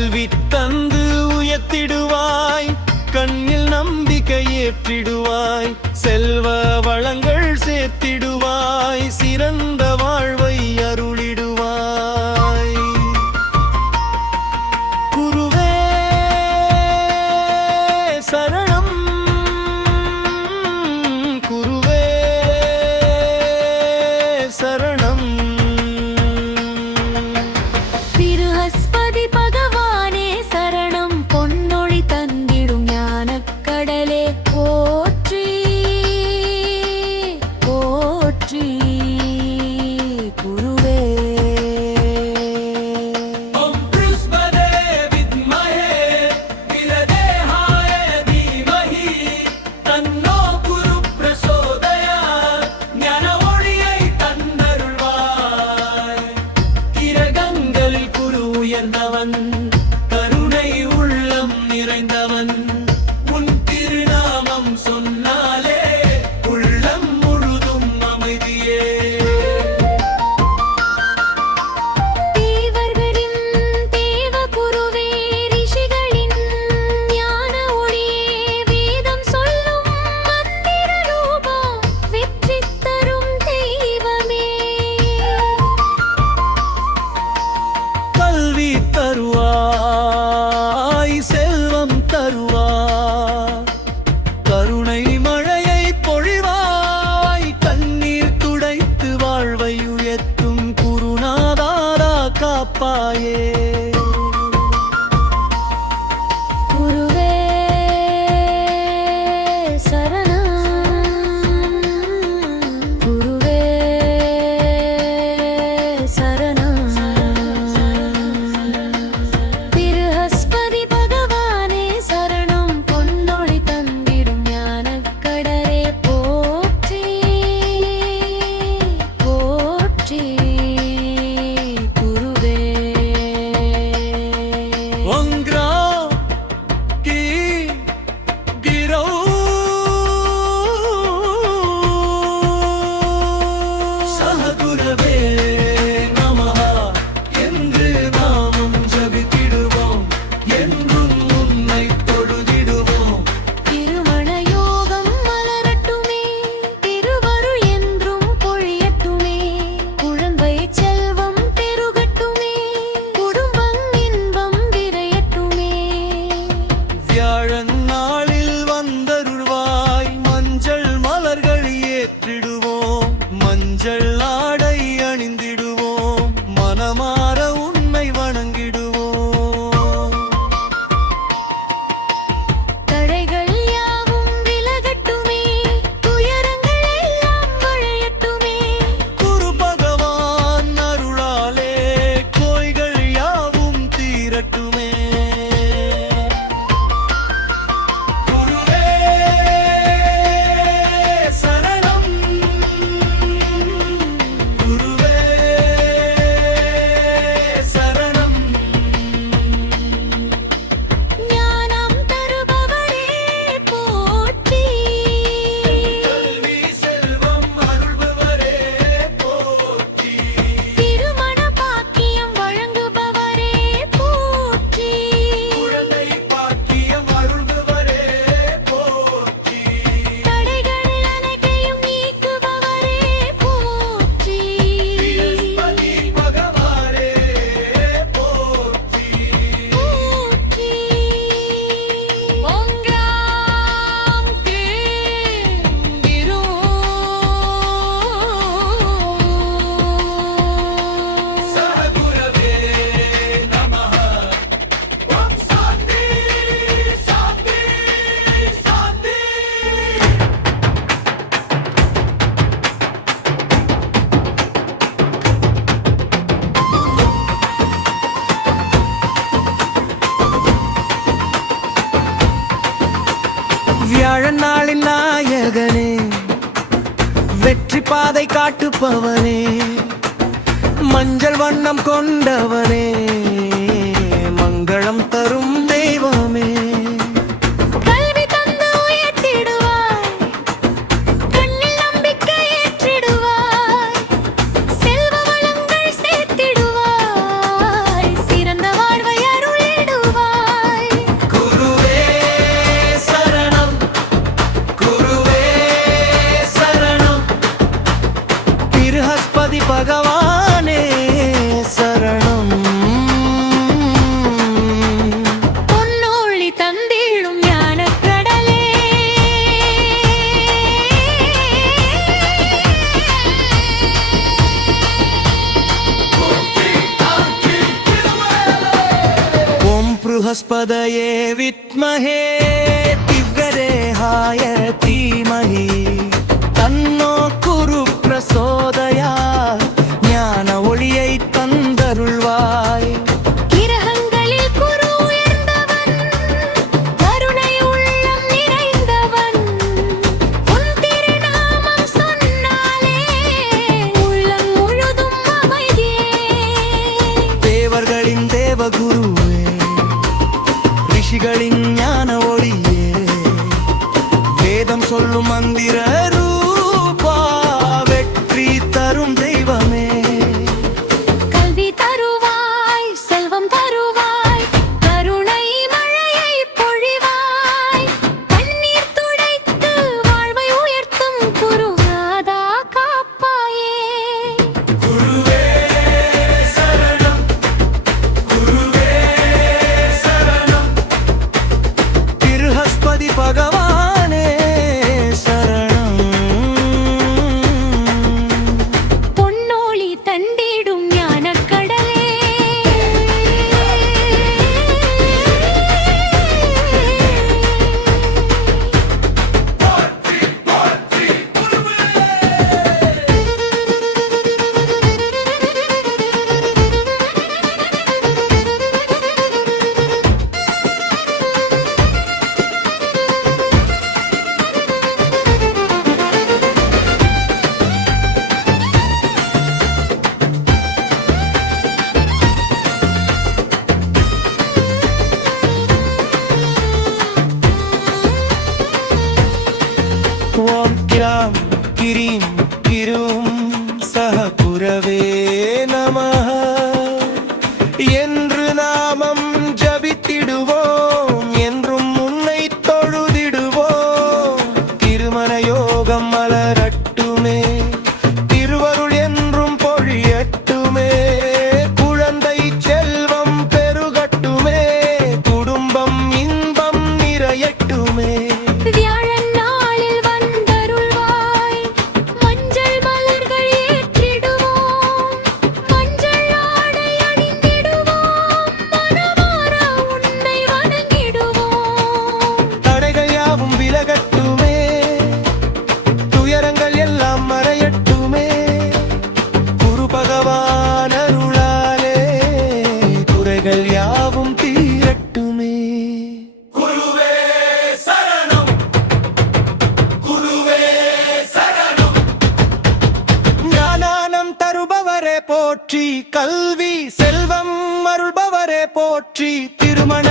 கல்வி தந்து உயர்த்திடுவாய், கண்ணில் நம்பிக்கை ஏற்றிடுவாய், செல்வ வளங்கள் சேர்த்திடுவாய், சிறந்த வாழ்வை அருளிடுவாய். குருவே சரணம், குருவே சரணம். பிரஹஸ்பதி பகவானே சரணம், பொன்னொழி தந்திடும் ஞானக் கடலே போற்றி போற்றி. குருவே ஓம் ப்ருஸ்பதே வித்மஹே விரதேஹாய தீமஹி தன்னோ குரு பிரசோதயாத். ஞான ஒளியை தந்தருள்வாய். கிரகங்களில் குரு உயர்ந்தவன், கருணை உள்ளம் நிறைந்தவன். உன் திருநாமம் சொன்னாலே உள்ளம் முழுதும் அமைதியே. தேவர்களின் தேவ குருவே, ரிஷிகளின் ஞான ஒளியே, வேதம் சொல்லும் மந்திர ரூபா, வெற்றி தரும் தெய்வமே. கல்வி தருவாய், செல்வம் தருவாய், கருணை மழையை பொழிவாய், கண்ணீர் துடைத்து வாழ்வை உயர்த்தும் குருநாதாரா காப்பாயே. குருவே சரணம், குருவே சரணம். பிரஹஸ்பதி பகவானே சரணம், பொன்னொழி தந்திடும் ஞானக் கடலே போற்றி போற்றி. குருவே ஒங்க்ரா கி கிரோ சஹகுரவே நமஹ என்று நாமம் ஜபித்திடுவோம், என்றும் உன்னை தொழுதிடுவோம். திருமண யோகம் மலரட்டுமே, திருவருள் என்றும் பொழியட்டுமே, குழந்தை செல்வம் பெருகட்டுமே, குடும்பம் இன்பம் விரையட்டுமே. வியாழன் நாளில் வந்தருள்வாய், மஞ்சள் மலர்கள் ஏற்றிடுவோம், மஞ்சள் ஆடை அணிந்திடுவோம், மனமார உன்னை வணங்கிடுவோம். தடைகள் யாவும் விலகட்டுமே, துயரங்கள் எல்லாம் மழையட்டுமே. குரு பகவான் அருளாலே கோய்கள் யாவும் தீரட்டுமே. குருவே சரணம், குருவே சரணம். ஞானம் தருபவரே போற்றி, கல்வி செல்வம் அருள்பவரே போற்றி. திருமண பாக்கியம் வழங்குபவரே போற்றி, குழந்தை பாக்கியம் அருள்பவரே போற்றி. தடைகள் அனைத்தையும் நீக்குபவரே போற்றி. பிரஹஸ்பதி பகவானே போற்றி. போற்றி. ஓம் கிராம் க்ரீம் கிரு சஹகுரவே நமஹ. ஓம் சாந்தி சாந்தி சாந்தி. வியாழன் நாளின் நாயகனே, வெற்றி பாதை காட்டுப்பவனே, மஞ்சள் வண்ணம் கொண்டவனே, மங்களம் தரும் தெய்வமே. கல்வி தந்து உயர்த்திடுவாய், கண்ணில் நம்பிக்கை ஏற்றிடுவாய், செல்வ வளங்கள் சேர்த்திடுவாய், சிறந்த வாழ்வை அருளிடுவாய். बृहस्पतये विद्महे दिव्यदेहाय धीमहि तन्नो कुरु प्रचोदयात् ஞான ஒளியை தந்தருள்வாய் கிரகங்களில் குரு உயர்ந்தவன் கருணை உள்ளம் நிறைந்தவன் உன் திருநாமம் சொன்னாலே உள்ளம் முழுதும் அமைதியே தேவர்களின் தேவகுருவே ரிஷிகளின் ஞான ஒளியே வேதம் சொல்லும் மந்திர ரூபா வெற்றி தரும் தெய்வமே கல்வி தருவாய் செல்வம் தருவாய் கருணை மழையை பொழிவாய் கண்ணீர் துடைத்து வாழ்வை உயர்த்தும் குருநாதா காப்பாயே குருவே சரணம் குருவே சரணம் திருஹஸ்பதி பகவானே சரணம் பொன்னோளி தந்திடும் ஞானக்கடலே ஓம் கிராம் கிரீம் கிரும் சஹ குரவே நமஹ என்று நாமம் ஜபித்திடுவோம் என்றும் உன்னை தொழுதிடுவோம் திருமண யோகம் மலரட்டுமே திருவருள் என்றும் பொழியட்டுமே குழந்தை செல்வம் பெருகட்டுமே குடும்பம் இன்பம் நிறையட்டுமே வியாழன் நாளில் வந்தருள்வாய் மஞ்சள் மலர்கள் ஏற்றிடுவோம் மஞ்சள் ஆடை அணிந்திடுவோம் மனமார உன்னை வணங்கிடுவோம் தடைகள் யாவும் விலகட்டுமே துயரங்கள் எல்லாம் மறையட்டுமே குரு பகவான் அருளாலே குறைகள் யாவும் தீரட்டுமே குருவே சரணம் குருவே சரணம் ஞானம் தருபவரே போற்றி கல்வி செல்வம் அருள்பவரே போற்றி திருமண